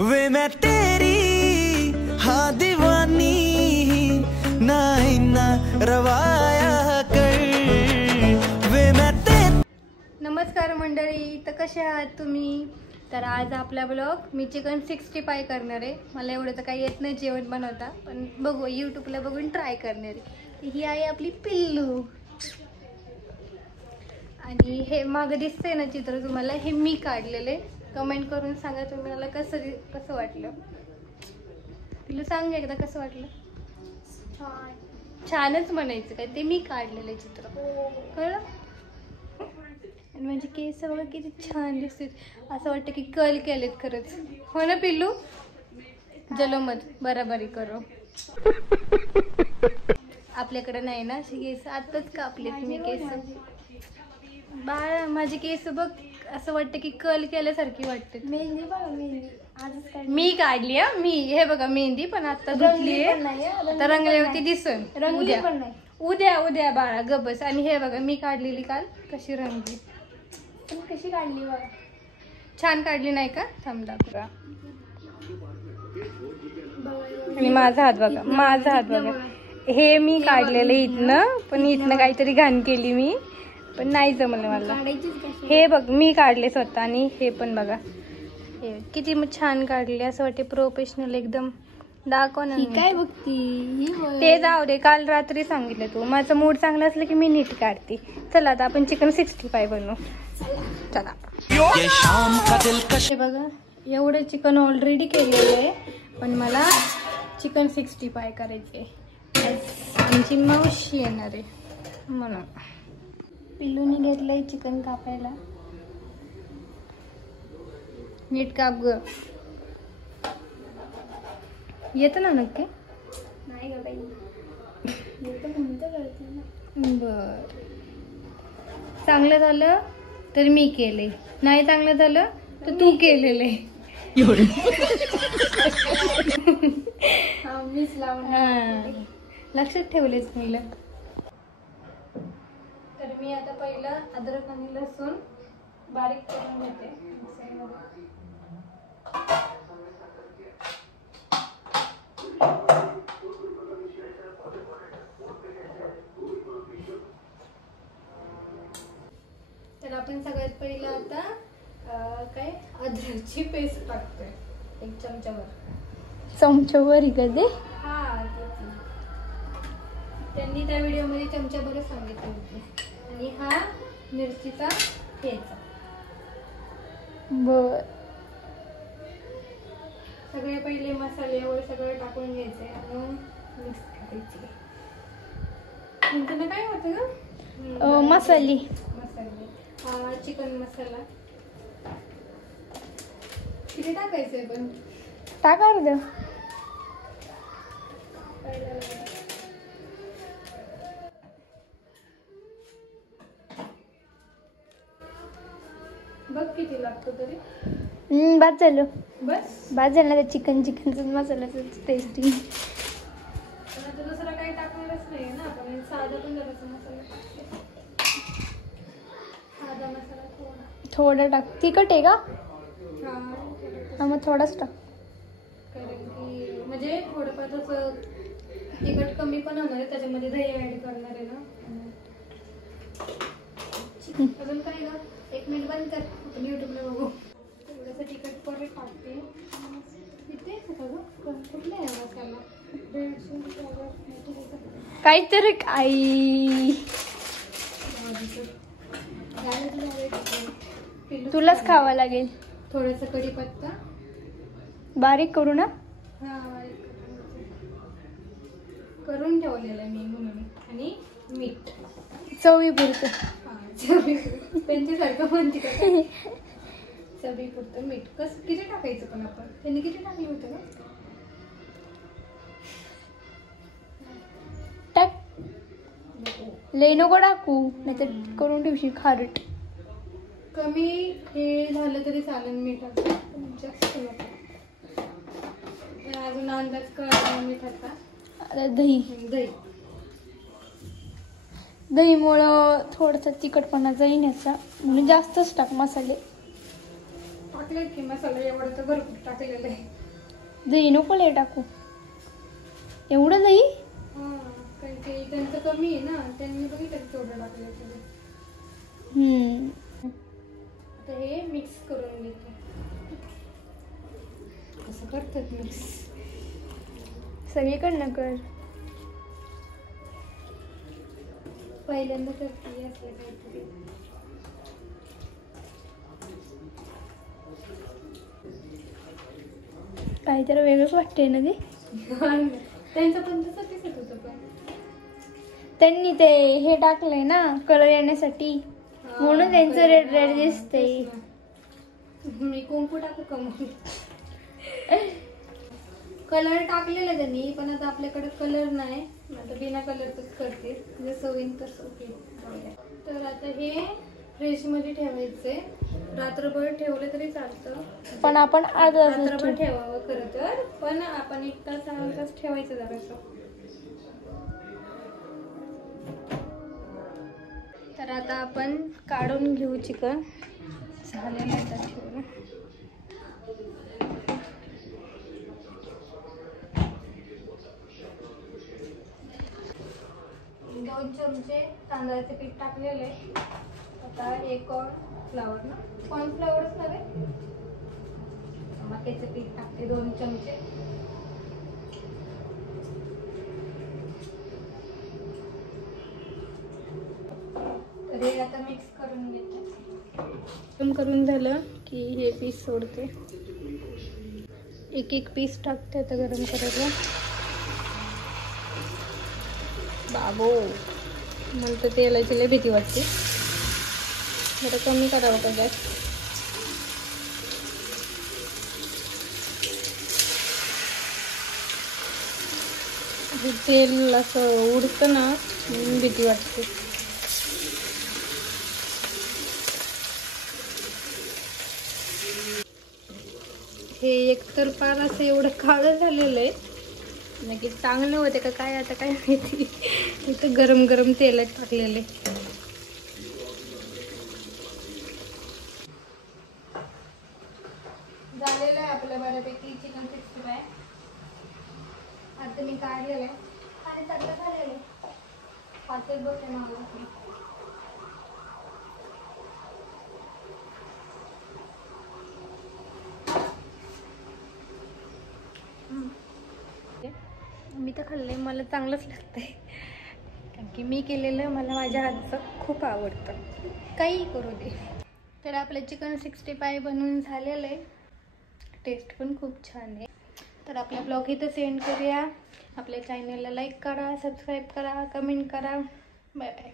वे मैं तेरी हाँ दीवानी ना इन्ना रवाया कर वे मैं तेरी। नमस्कार मंडळी, तर कसे आहात तुम्ही? तर आज आपला ब्लॉग मी चिकन 65 करणार आहे. मला एवढं तर काही येत नाही जेवण बनवता, पण बघू यूट्यूबला बघून ट्राय करणार आहे. ही आहे आपली पिल्लू आणि हे मागं दिसतंय ना चित्र तुम्हाला, हे मी काढलेले. कमेंट करून सांगा तुम्हाला कसं वाटलं. पिल्लू सांग एकदा कसं वाटलं. छानच म्हणायचं काय, ते मी काढलेले चित्र कळलं. आणि म्हणजे केस बघा किती छान दिसते, असं वाटतं की कर्ल केलेत खरंच. हो ना पिल्लू? जलमत बराबरी करो. आपल्याकडे नाही ना अशी केस, आताच कापलेत मी केस. बाळा माझी केस बघ, असं वाटतं की कर्ल केल्यासारखी वाटते. मेहंदी बघा, मेहंदी आजच काढली. मी काढली हा, मी हे बघा मेहंदी पण आता धुतली आहे. आता रंगल्यावरती दिसन रंगली पण नाही. उद्या बाळा गबस. आणि हे बघा मी काढलेली काल कशी रंगली. कशी काढली बघा, छान काढली नाही का? थांब दाखवा. आणि माझा हात बघा, हे मी काढलेलं इथनं, पण इथनं काहीतरी घाण केली मी, पण नाही जमलं मला. हे बघ मी काढले स्वतः. आणि हे पण बघा, हे किती छान काढले, असं वाटते प्रोफेशनल एकदम. दाखव ना. काय बघती ते जाऊ दे, काल रात्री सांगितलं तू. माझं मूड चांगलं असलं की मी नीट काढते. चला आता आपण चिकन 65 बनवू. चला. हे बघा एवढं चिकन ऑलरेडी केलेलं आहे, पण मला चिकन 65 करायचे. आमची मावशी येणार आहे म्हणून. पिल्लूनी घेतलंय चिकन कापायला. नीट काप ग. येतं ना नक्की? नाही ग बाई, बर. चांगलं झालं तर मी केले, नाही चांगलं झालं तर तू केलेले. मीच लावून लक्षात ठेवलेच मुलं. तर मी आता पहिलं अद्रक आणि लसूण बारीक करून घेते मिक्सरमध्ये. तर आपण सगळ्यात पहिलं आता काय अद्रकची पेस्ट टाकतोय 1 चमच्यावर कधी. हा त्यांनी त्या व्हिडिओमध्ये चमच्याभर सांगितलं होतं. आणि हा मिरचीचा ठेचा. बर. सगळे पहिले मसाले वगैरे सगळं टाकून घ्यायचे आणि मिक्स करायचे. नंतर काय होतं ग? मसाले हा चिकन मसाला किती टाकायचंय पण? टाका रे. बघ किती लागतो तरी. बाद झालं. बस बाद झालं ना चिकनचा मसाल्याचं टेस्टी. पण आता दुसरा काही टाकणारच नाही ना आपण. साधा पण जरासा मसाला टाकते. साधा मसाला थोडा टाक. तिखट आहे का? हा मग थोडाच टाक. कारण की म्हणजे थोडंफार तसं तिखट कमी पण होणार आहे, त्याच्यामध्ये दही ऍड करणार आहे ना. अजून काय ग? 1 मिनिट बंद कर, आपण युट्यूबला बघू. थोडंसं तिखट परत टाकते. कुठला आहे मसाला? काहीतरी आई तुलाच खावा लागेल. थोडंसं कढीपत्ता बारीक करू ना. हा करून ठेवलेलं मी म्हणून. आणि मीठ चवीपुरतं. त्यांच्यासारखं म्हणते का? चवीपुरतं मीठ. किती टाकायचं पण आपण? त्यांनी किती टाकलं होतं ना? टाक. लय नको टाकू, नाहीतर करून ठेवशील खारट. कमी हे झालं तरी चालेल मीठाचं, जास्त नको. अजून अंदाज कळला मिठाचा. आता दही. दहीमुळं थोडंसं तिखटपणा जाईन याचा, म्हणून जास्तच टाक मसाले. टाकले की मसाला एवढं तर भरपूर टाकलेलं आहे. दही नको लय टाकू. एवढं दही? हा काही ते त्यांचं कमी आहे ना, त्यांनी बघितलं तेवढं टाकलं त्याला. आता हे मिक्स करून घेतो. कसं करतात मिक्स? सगळीकडनं कर. पहिल्यांदा करते असलं काहीतरी. काहीतरी वेगळंच वाटतंय ना ते. त्यांचं पण तसं दिसत होतं पण. त्यांनी ते हे टाकलंय ना कलर येण्यासाठी, म्हणून त्यांचं रेड रेड दिसतंय. मी कुंकू टाकू का मग? कलर टाकलेला त्यांनी, पण आता आपल्याकडे कलर नाही. आता बिना कलरच करते, जसं होईल तसं. ओके. तर आता हे फ्रीज मध्ये ठेवायचे. रात्रभर ठेवले तरी चालतं, पण आपण अर्धा तास रात्रभर ठेवावं खरं तर, पण आपण 1 तास 2 तास ठेवायचं जरासं. तर आता आपण काढून घेऊ चिकन. झालेलं आहे आता ठेवून. दोन चमचे तांदळाचे पीठ टाकलेले. आता एक कॉर्नफ्लॉवर ना, कॉर्नफ्लॉवरच नव्हे, मक्याचं पीठ टाकते 2 चमचे. तर हे आता मिक्स करून घेते. करून झालं की हे पीस सोडते. एक पीस टाकते आता गरम करायला. बाबो, मला तर तेलाची लय भीती वाटते. जरा कमी करावं का गॅस? हे तेल असं उडतं ना, म्हणून भीती वाटते. हे एकतर पार असं एवढं काळं झालेलं आहे, नक्की चांगलं होते का काय आता काय माहिती. इथं गरम गरम तेलात टाकलेले. झालेलं आहे आपलं बऱ्यापैकी चिकन 65. आता मी काढलेलं आहे आणि चांगलं झालेलं आहे. पातेल बघते मला. मी तर खाल्लंय, मला चांगलंच लागतंय, कारण की मी केलेलं मला माझ्या हातचं खूप आवडतं, काही करू दे. तर आपलं चिकन 65 बनवून झालेलं आहे. टेस्ट पण खूप छान आहे. तर आपला ब्लॉग इथं सेंड करूया. आपल्या चॅनलला लाईक करा, सबस्क्राईब करा, कमेंट करा. Bye bye.